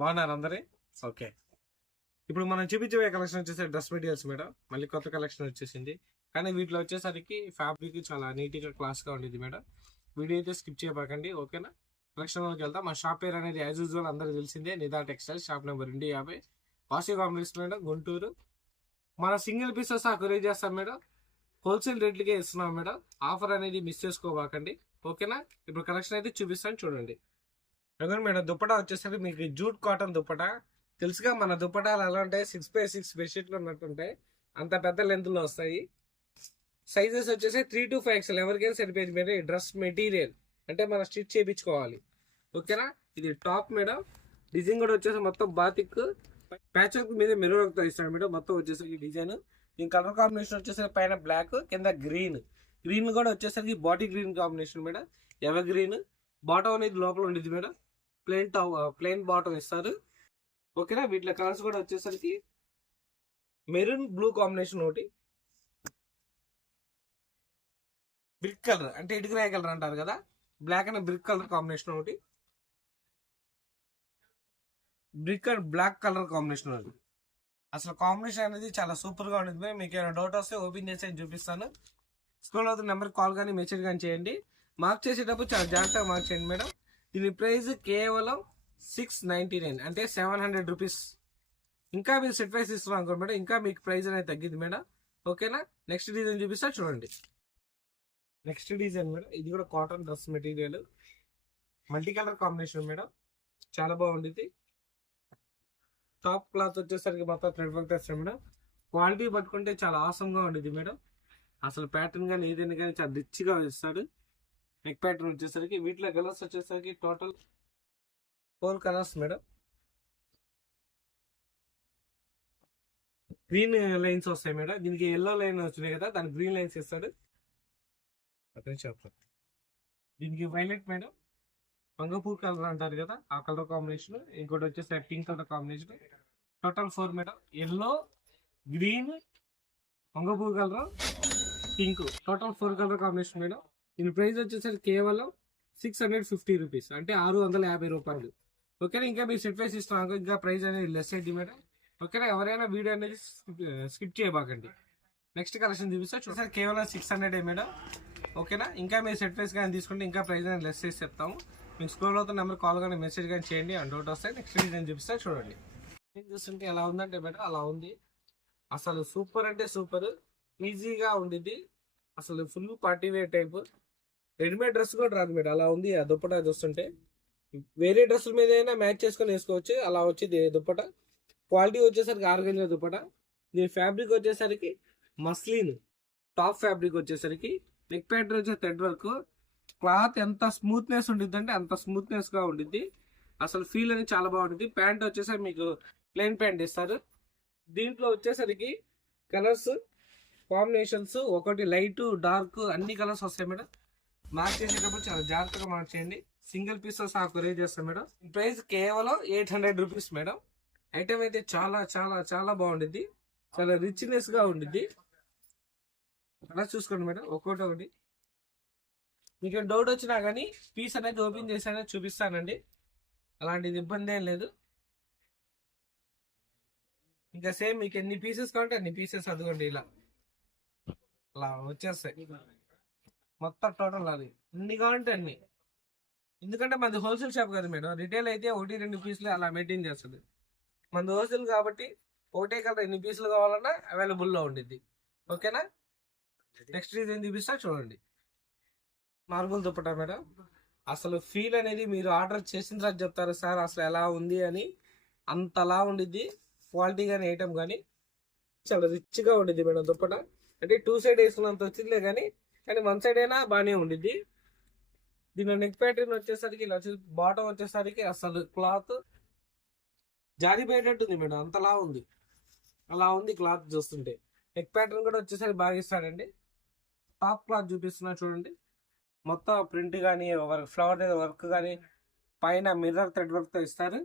బాగున్నారు అందరి? ఓకే. ఇప్పుడు మనం చూపించే కలెక్షన్ వచ్చేసి డ్రెస్ మెటీరియల్స్ మేడం. మళ్ళీ కొత్త కలెక్షన్ వచ్చేసింది. కానీ వీటిలో వచ్చేసరికి ఫ్యాబ్రిక్ చాలా నీట్గా క్లాస్గా ఉండేది మేడం. వీడియో అయితే స్కిప్ చేయబాకండి ఓకేనా? కలెక్షన్లోకి వెళ్తాం మా షాప్ పేరు అనేది యాజ్ యూజువల్ అందరూ తెలిసిందే. నిదా టెక్స్టైల్ షాప్ నెంబర్ రెండు యాభై. వాసి కాంప్లెక్స్ మేడం గుంటూరు. మన సింగిల్ పీసెస్ ఆ కొరియర్ చేస్తాం మేడం. హోల్సేల్ రేట్లకే ఇస్తున్నాం మేడం. ఆఫర్ అనేది మిస్ చేసుకోబాకండి ఓకేనా? ఇప్పుడు కలెక్షన్ అయితే చూపిస్తాను చూడండి. ఎవరు మేడం దుప్పటా వచ్చేసరికి మీకు జూట్ కాటన్ దుప్పటా. తెలుసుగా మన దుప్పటాలు ఎలా ఉంటాయి? సిక్స్ బై సిక్స్ బెడ్షీట్లు ఉన్నట్టుంటాయి అంత పెద్ద లెంత్లో వస్తాయి. సైజెస్ వచ్చేసి త్రీ టు ఫైవ్ ఎక్స్ఎల్ ఎవరికైనా సరిపోయేది మేడం ఈ డ్రెస్ మెటీరియల్. అంటే మనం స్టిచ్ చేయించుకోవాలి. ఓకేనా? ఇది టాప్ మేడం. డిజైన్ కూడా వచ్చేసి మొత్తం బాతిక్. ప్యాచ్ వర్క్ మీద మిర్రర్ ఇస్తాడు మేడం. మొత్తం వచ్చేసరికి డిజైన్. దీని కలర్ కాంబినేషన్ వచ్చేసరికి పైన బ్లాక్ కింద గ్రీన్ గ్రీన్ కూడా వచ్చేసరికి body green combination madam. Evergreen bottom అనేది లోపల ఉండేది మేడం. ప్లెయిన్ టాప్ ప్లెయిన్ బాటమ్ ఇస్తారు. ఓకేనా? వీటిలో కలర్స్ కూడా వచ్చేసరికి మెరూన్ బ్లూ కాంబినేషన్ ఒకటి. బ్రిక్ కలర్ అంటే ఇటుకరాయ కలర్ అంటారు కదా? Black and brick colour combination ఒకటి. Brick and black colour combination ఒకటి. అసలు కాంబినేషన్ అనేది చాలా సూపర్గా ఉంటుంది మీకు ఏమైనా డౌట్ వస్తే ఓపెన్ చేసి నేను చూపిస్తాను. స్కూల్ అవుతున్న నెంబర్ కాల్ కానీ మెసేజ్ కానీ చేయండి. మార్క్ చేసేటప్పుడు చాలా జాగ్రత్తగా మార్క్ చేయండి మేడం. దీని ప్రైస్ కేవలం సిక్స్ నైంటీ నైన్ అంటే సెవెన్ హండ్రెడ్ రూపీస్ ఇంకా మీరు సెట్ ప్రైస్ ఇస్తున్నాం అనుకోండి మేడం ఇంకా మీకు ప్రైస్ అనేది తగ్గింది మేడం. ఓకేనా? నెక్స్ట్ డిజైన్ చూపిస్తా చూడండి. నెక్స్ట్ డిజైన్ మేడం ఇది కూడా cotton dress material multi colour combination madam. చాలా బాగుండేది టాప్ క్లాత్ వచ్చేసరికి మొత్తం థ్రెడ్ వర్క్ తెస్తాం మేడం. క్వాలిటీ పట్టుకుంటే చాలా ఆసంగా ఉండేది మేడం. అసలు ప్యాటర్న్ కానీ ఏదైనా కానీ చాలా రిచ్గా ఇస్తాడు నెక్ ప్యాటర్న్ వచ్చేసరికి వీటిలో కలర్స్ వచ్చేసరికి total four colours madam green lines వస్తాయి మేడం దీనికి ఎల్లో లైన్ వచ్చినాయి కదా దానికి గ్రీన్ లైన్స్ ఇస్తాడు అతనే చెప్తాను దీనికి వైలెట్ మేడం మంగపూర్ కలర్ అంటారు కదా ఆ కలర్ కాంబినేషన్ ఇంకోటి వచ్చేసి pink colour combination total four madam yellow green మంగపూర్ colour pink total four colour combination madam దీని ప్రైస్ వచ్చేసరికి కేవలం సిక్స్ హండ్రెడ్ ఫిఫ్టీ రూపీస్ అంటే ఆరు వందల యాభై రూపాయలు. ఓకేనా ఇంకా మీరు సెట్ ప్రైస్ ఇంకా ప్రైస్ అనేది లెస్ అయింది మేడం. ఓకేనా ఎవరైనా వీడియో అనేది స్కిప్ చేయబాకండి. నెక్స్ట్ కలెక్షన్ చూపిస్తే. చూసారు కేవలం సిక్స్ హండ్రెడ్ మేడం. ఓకేనా ఇంకా మీరు సెట్ ప్రైస్ కానీ తీసుకుంటే ఇంకా ప్రైస్ అనేది లెస్ చేసి చెప్తాము. మీకు స్క్రోల్ అవుతున్న నెంబర్ కాల్ కానీ మెసేజ్ కానీ చేయండి. అండ్ డౌట్ వస్తాయి నెక్స్ట్ డిజైన్ చూపిస్తే. చూడండి. నేను చూస్తుంటే ఎలా ఉందంటే మేడం అలా ఉంది. అసలు సూపర్ అంటే సూపర్ ఈజీగా ఉండిద్ది. అసలు full party wear type readymade dress కూడా రాదు మేడం. అలా ఉంది ఆ దుప్పట చూస్తుంటే. వేరే డ్రెస్సుల మీద అయినా మ్యాచ్ చేసుకొని వేసుకోవచ్చు అలా వచ్చింది దుప్పట. క్వాలిటీ వచ్చేసరికి ఆర్గంజా దుప్పట. దీని ఫ్యాబ్రిక్ వచ్చేసరికి మస్లిన్. టాప్ ఫ్యాబ్రిక్ వచ్చేసరికి నెక్ ప్యాంట్ వచ్చే థ్రెడ్ వర్క్. క్లాత్ ఎంత స్మూత్నెస్ ఉండిద్ది అంటే అంత స్మూత్నెస్గా ఉండిద్ది. అసలు ఫీల్ అనేది చాలా బాగుంటుంది ప్యాంట్ వచ్చేసరికి మీకు ప్లెయిన్ ప్యాంట్ ఇస్తారు. దీంట్లో వచ్చేసరికి కలర్స్ కాంబినేషన్స్ ఒకటి లైట్ డార్క్ అన్ని కలర్స్ వస్తాయి మేడం. మార్క్ చేసేటప్పుడు చాలా జాగ్రత్తగా మార్క్ చేయండి. సింగిల్ పీసెస్ ఆ కొరియర్ చేస్తాం మేడం. ప్రైస్ కేవలం eight hundred rupees madam. Item అయితే చాలా చాలా చాలా బాగుండిద్ది. చాలా రిచ్నెస్గా ఉండిద్ది. అలా చూసుకోండి మేడం. ఒక్కొక్కటి ఒకటి. మీకు డౌట్ వచ్చినా కానీ పీస్ అనేది ఓపెన్ చేసి చూపిస్తానండి. అలాంటిది ఇబ్బంది ఏం లేదు. ఇంకా సేమ్ మీకు ఎన్ని పీసెస్ కావాలంటే అన్ని పీసెస్ అదిగోండి ఇలా. అలా వచ్చేస్తాయి. మొత్తం టోటల్ అది. అన్ని కావాలంటే అన్ని. ఎందుకంటే మనది హోల్సేల్ షాప్ కదా మేడం. రిటైల్ అయితే ఒకటి రెండు పీసులు అలా మెయింటైన్ చేస్తుంది. మనది హోల్సేల్ కాబట్టి ఒకటే కలర్ ఎన్ని పీసులు కావాలన్నా అవైలబుల్లో ఉండిద్ది. ఓకేనా? నెక్స్ట్ డిజైన్ చూపిస్తా చూడండి. Marble dupatta madam? అసలు ఫీల్ అనేది మీరు ఆర్డర్ చేసిన తర్వాత చెప్తారు సార్ అసలు ఎలా ఉంది అని అంతలా ఉండిద్ది. క్వాలిటీ కానీ ఐటమ్ కానీ చాలా రిచ్గా ఉండిద్ది మేడం దుప్పట. అంటే టూ సైడ్ వేసుకున్నంత వచ్చిందిలే కానీ కానీ వన్ సైడ్ అయినా బాగానే ఉండిద్ది. దీని నెక్ ప్యాటర్న్ వచ్చేసరికి ఇలా వచ్చి బాటమ్ వచ్చేసరికి అసలు క్లాత్ జారిపోయేటట్టుంది మేడం అంతలా ఉంది. అలా ఉంది క్లాత్ చూస్తుంటే. నెక్ ప్యాటర్న్ కూడా వచ్చేసరికి బాగా ఇస్తాడండి. టాప్ క్లాత్ చూపిస్తున్నా చూడండి. మొత్తం ప్రింట్ కానీ వర్క్ ఫ్లవర్ వర్క్ కానీ పైన మిర్రర్ థ్రెడ్ వర్క్తో ఇస్తారు.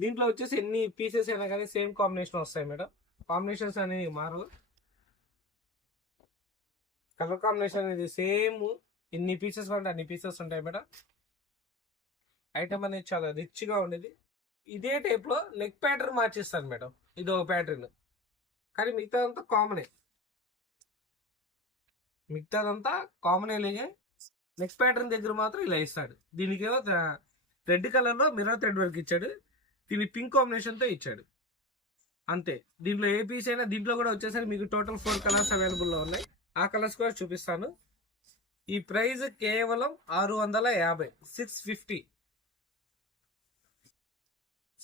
దీంట్లో వచ్చేసి ఎన్ని పీసెస్ అయినా కానీ సేమ్ కాంబినేషన్ వస్తాయి మేడం. కాంబినేషన్స్ అనేవి మారవు. కలర్ కాంబినేషన్ అనేది సేమ్. ఎన్ని పీసెస్ అంటే అన్ని పీసెస్ ఉంటాయి మేడం. ఐటమ్ అనేది చాలా రిచ్గా ఉండేది. ఇదే టైప్లో నెక్ ప్యాటర్న్ మార్చిస్తాను మేడం. ఇది ఒక ప్యాటర్న్ కానీ మిగతాదంతా కామనే మిగతాదంతా కామనే లేగే నెక్స్ట్ ప్యాటర్న్ దగ్గర మాత్రం ఇలా ఇస్తాడు. దీనికేదో రెడ్ కలర్లో మిర్రర్ థ్రెడ్ వర్క్ ఇచ్చాడు. దీన్ని పింక్ కాంబినేషన్తో ఇచ్చాడు. అంతే. దీంట్లో ఏ పీస్ అయినా దీంట్లో కూడా వచ్చేసరికి మీకు టోటల్ ఫోర్ కలర్స్ అవైలబుల్లో ఉన్నాయి. ఆ కలర్స్ కూడా చూపిస్తాను. ఈ ప్రైస్ కేవలం ఆరు వందల యాభై six fifty.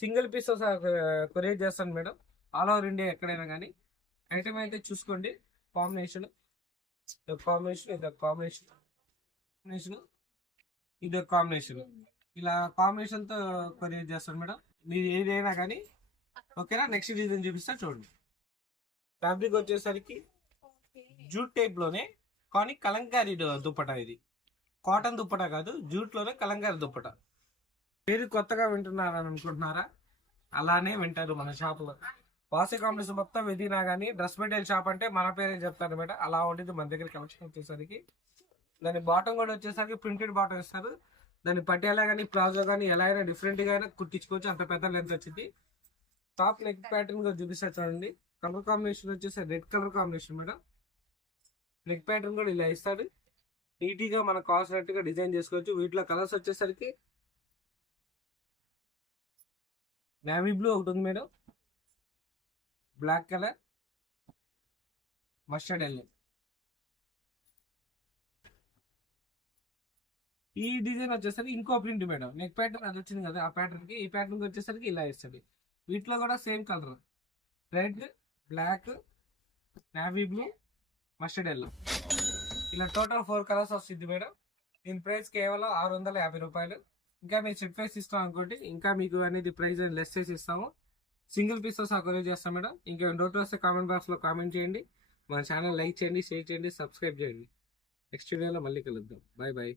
Single piece courier చేస్తాను మేడం. ఆల్ ఓవర్ ఇండియా ఎక్కడైనా కానీ ఐటమ్ అయితే చూసుకోండి. కాంబినేషన్ కాంబినేషన్ ఇది కాంబినేషన్ కాంబినేషన్ ఇది కాంబినేషన్ ఇలా కాంబినేషన్తో కొరియర్ చేస్తాను మేడం. మీరు ఏదైనా కానీ ఓకేనా? నెక్స్ట్ డిజైన్ చూపిస్తా చూడండి. ఫ్యాబ్రిక్ వచ్చేసరికి జూట్ టైప్లోనే కానీ కలంకారీ దుప్పట ఇది. కాటన్ దుప్పట కాదు జూట్లోనే కలంకారి కలంకారీ దుప్పట. పేరు కొత్తగా వింటున్నారని అనుకుంటున్నారా? అలానే వింటారు మన షాపులో. వాసి కాంప్లెక్స్ మొత్తం వెతికినా కానీ డ్రెస్ మెటీరియల్ షాప్ అంటే మన పేరే చెప్తారు మేడం. అలా ఉండేది మన దగ్గర కలెక్షన్ వచ్చేసరికి. దాని బాటం కూడా వచ్చేసరికి ప్రింటెడ్ బాటం ఇస్తారు దాని పటియాలా కానీ ప్లాజో కానీ ఎలా అయినా డిఫరెంట్గా అయినా కుట్టించుకోవచ్చు. అంత పెద్ద లెంత్ వచ్చింది. టాప్ నెక్ ప్యాటర్న్ కూడా చూపిస్తా చూడండి. కలర్ కాంబినేషన్ వచ్చేసి red colour combination madam. Neck pattern కూడా ఇలా ఇస్తాడు. నీట్గా మనకు కావాల్సినట్టుగా డిజైన్ చేసుకోవచ్చు. వీటిలో కలర్స్ వచ్చేసరికి నేవీ బ్లూ ఒకటి ఉంది madam. Black colour mustard yellow ఈ డిజైన్ వచ్చేసరికి ఇంకో ప్రింట్ మేడం. నెక్ ప్యాటర్న్ అది వచ్చింది కదా ఆ ప్యాటర్న్కి ఈ ప్యాటర్న్ వచ్చేసరికి ఇలా ఇస్తుంది వీటిలో కూడా same colour red black navy blue mustard yellow ఇలా టోటల్ ఫోర్ కలర్స్ వస్తుంది మేడం. దీని ప్రైస్ కేవలం ఆరు వందల యాభై రూపాయలు. ఇంకా మేము సెట్ ప్రైస్ ఇస్తాం అనుకోండి ఇంకా మీకు అనేది ప్రైస్ లెస్ చేసి ఇస్తాము. సింగిల్ పీస్ ఆ చేస్తాం మేడం. ఇంకా డౌట్ వస్తే కామెంట్ బాక్స్లో కామెంట్ చేయండి. మన ఛానల్ లైక్ చేయండి షేర్ చేయండి సబ్స్క్రైబ్ చేయండి. నెక్స్ట్ వీడియోలో మళ్ళీ కలుద్దాం. Bye bye